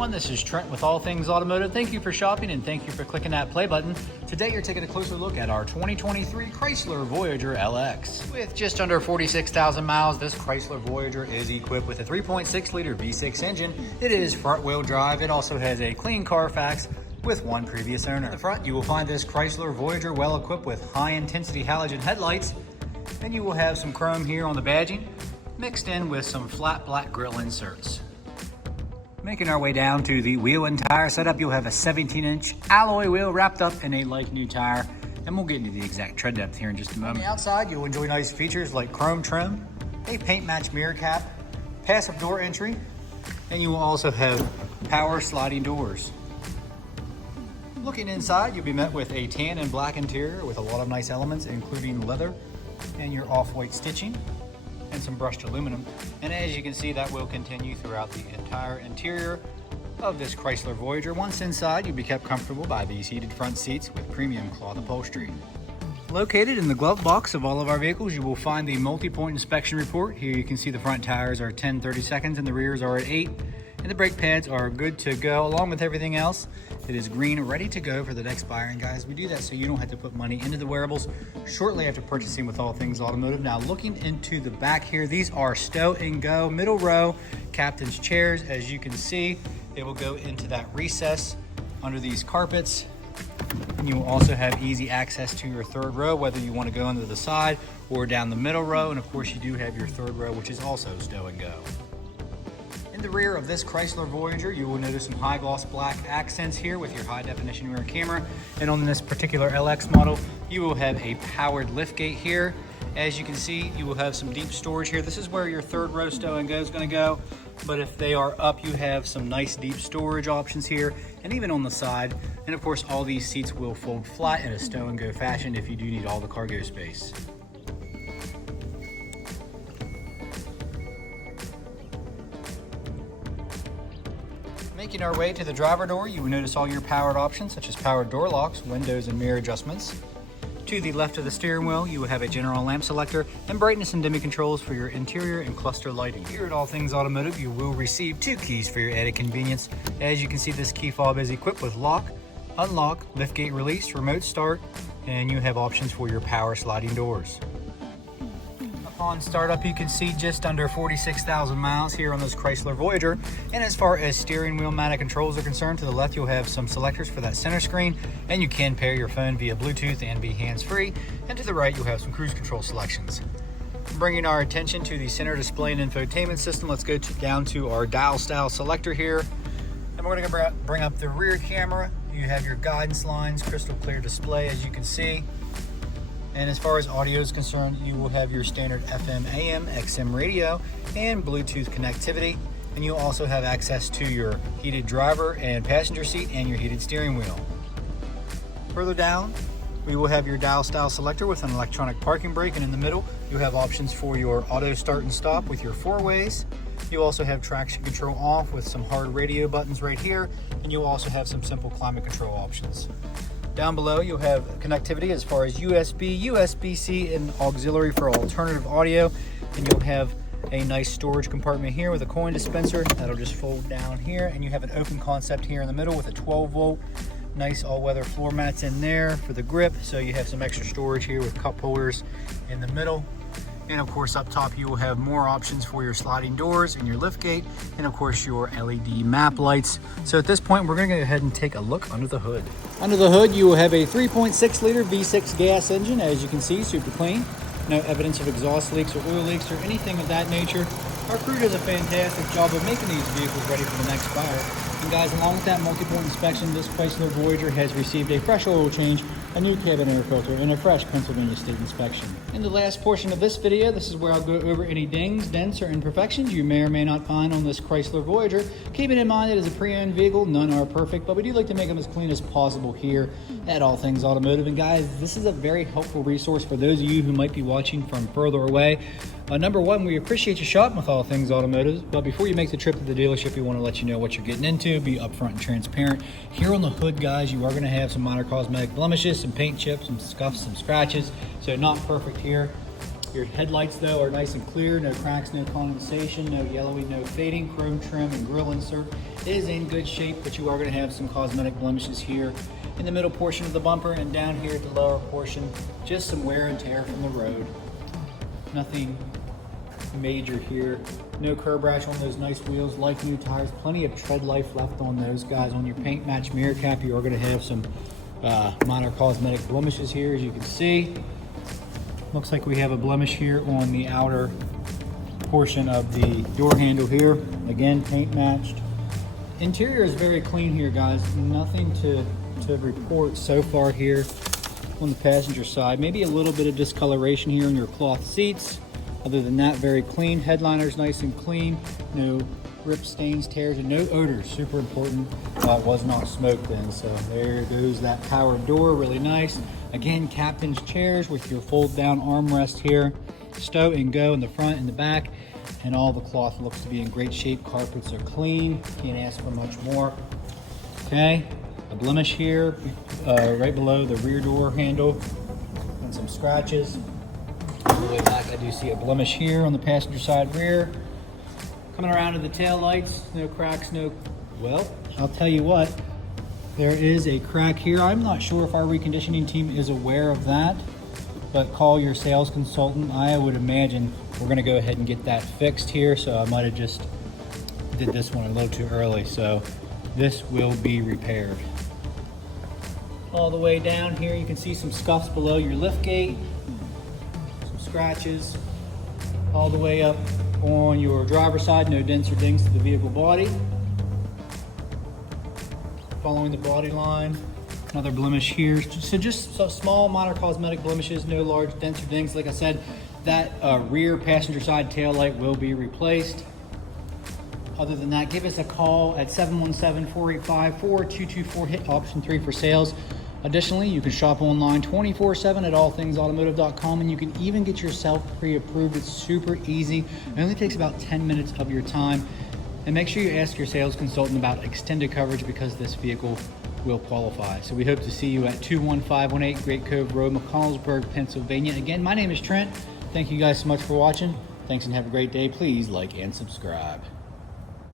everyone, this is Trent with All Things Automotive. Thank you for shopping and thank you for clicking that play button. Today you're taking a closer look at our 2023 Chrysler Voyager LX. With just under 46,000 miles, this Chrysler Voyager is equipped with a 3.6 liter V6 engine. It is front wheel drive. It also has a Clean CARFAX with one previous owner. In the front, you will find this Chrysler Voyager well equipped with high intensity halogen headlights, and you will have some chrome here on the badging, mixed in with some flat black grille inserts. Making our way down to the wheel and tire setup, you'll have a 17-inch alloy wheel wrapped up in a like new tire, and we'll get into the exact tread depth here in just a moment. On the outside, you'll enjoy nice features like chrome trim, a paint match mirror cap, passive door entry, and you will also have power sliding doors. Looking inside, you'll be met with a tan and black interior with a lot of nice elements, including leather and your off-white stitching and some brushed aluminum. And as you can see, that will continue throughout the entire interior of this Chrysler Voyager. Once inside, you'll be kept comfortable by these heated front seats with premium cloth upholstery. Located in the glove box of all of our vehicles, you will find the multi-point inspection report. Here you can see the front tires are 10-30 seconds and the rears are at 8. And the brake pads are good to go along with everything else. It is green, ready to go for the next buyer. And guys, we do that so you don't have to put money into the wearables shortly after purchasing with All Things Automotive. Now looking into the back here, these are Stow-and-Go middle row captain's chairs. As you can see, it will go into that recess under these carpets. And you will also have easy access to your third row, whether you want to go into the side or down the middle row. And of course you do have your third row, which is also Stow-and-Go. In the rear of this Chrysler Voyager, you will notice some high gloss black accents here with your high definition rear camera. And on this particular LX model, you will have a powered liftgate here. As you can see, you will have some deep storage here. This is where your third row Stow-and-Go is going to go. But if they are up, you have some nice deep storage options here and even on the side. And of course, all these seats will fold flat in a Stow-and-Go fashion if you do need all the cargo space. Making our way to the driver door, you will notice all your powered options such as powered door locks, windows, and mirror adjustments. To the left of the steering wheel, you will have a general lamp selector and brightness and dimming controls for your interior and cluster lighting. Here at All Things Automotive, you will receive 2 keys for your added convenience. As you can see, this key fob is equipped with lock, unlock, liftgate release, remote start, and you have options for your power sliding doors. On startup, you can see just under 46,000 miles here on this Chrysler Voyager. And as far as steering wheel mounted controls are concerned, to the left you'll have some selectors for that center screen, and you can pair your phone via Bluetooth and be hands-free. And to the right you'll have some cruise control selections. Bringing our attention to the center display and infotainment system, let's go down to our dial style selector here. And we're going to bring up the rear camera. You have your guidance lines, crystal clear display as you can see. And as far as audio is concerned, you will have your standard FM, AM, XM radio, and Bluetooth connectivity. And you'll also have access to your heated driver and passenger seat and your heated steering wheel. Further down, we will have your dial style selector with an electronic parking brake, and in the middle, you have options for your auto start and stop with your 4-ways. You also have traction control off with some hard radio buttons right here, and you'll also have some simple climate control options. Down below, you'll have connectivity as far as USB, USB-C, and auxiliary for alternative audio. And you'll have a nice storage compartment here with a coin dispenser that'll just fold down here. And you have an open concept here in the middle with a 12-volt. Nice all-weather floor mats in there for the grip. So you have some extra storage here with cup holders in the middle. And of course up top you will have more options for your sliding doors and your liftgate, and of course your LED map lights. So at this point we're going to go ahead and take a look under the hood. Under the hood you will have a 3.6 liter V6 gas engine, as you can see, super clean. No evidence of exhaust leaks or oil leaks or anything of that nature. Our crew does a fantastic job of making these vehicles ready for the next buyer. And guys, along with that multi-point inspection, this Chrysler Voyager has received a fresh oil change, a new cabin air filter, and a fresh Pennsylvania State inspection. In the last portion of this video, this is where I'll go over any dings, dents, or imperfections you may or may not find on this Chrysler Voyager. Keeping in mind it is a pre-owned vehicle, none are perfect, but we do like to make them as clean as possible here at All Things Automotive. And guys, this is a very helpful resource for those of you who might be watching from further away. Number one, we appreciate you shopping with All Things Automotive, but before you make the trip to the dealership, we want to let you know what you're getting into, be upfront and transparent. Here on the hood, guys, you are going to have some minor cosmetic blemishes, some paint chips, some scuffs, some scratches, so not perfect here. Your headlights though are nice and clear, no cracks, no condensation, no yellowing, no fading. Chrome trim and grille insert is in good shape, but you are going to have some cosmetic blemishes here in the middle portion of the bumper and down here at the lower portion. Just some wear and tear from the road. Nothing major here. No curb rash on those nice wheels, like new tires. Plenty of tread life left on those guys. On your paint match mirror cap, you are going to have some minor cosmetic blemishes here, as you can see. Looks like we have a blemish here on the outer portion of the door handle here. Again, paint matched. Interior is very clean here, guys. Nothing to report so far here on the passenger side. Maybe a little bit of discoloration here on your cloth seats. Other than that, very clean. Headliner's nice and clean. No rip stains, tears, and no odors. Super important. It was not smoked in. So there goes that power door, really nice. Again, captain's chairs with your fold down armrest here. Stow and go in the front and the back. And all the cloth looks to be in great shape. Carpets are clean. Can't ask for much more. Okay, a blemish here right below the rear door handle and some scratches. All the way back, I do see a blemish here on the passenger side rear. Coming around to the tail lights, no cracks, no, well, I'll tell you what, there is a crack here. I'm not sure if our reconditioning team is aware of that, but call your sales consultant. I would imagine we're gonna go ahead and get that fixed here, so I might have just did this one a little too early, so this will be repaired. All the way down here, you can see some scuffs below your lift gate, some scratches. All the way up on your driver's side, no dents or dings to the vehicle body. Following the body line, another blemish here. So just small minor cosmetic blemishes, no large dents or dings. Like I said, that rear passenger side tail light will be replaced. Other than that, give us a call at 717-485-4224, hit option 3 for sales. Additionally, you can shop online 24/7 at allthingsautomotive.com, and you can even get yourself pre-approved. It's super easy. It only takes about 10 minutes of your time. And make sure you ask your sales consultant about extended coverage, because this vehicle will qualify. So we hope to see you at 21518 Great Cove Road, McConnellsburg, Pennsylvania. Again, my name is Trent. Thank you guys so much for watching. Thanks and have a great day. Please like and subscribe.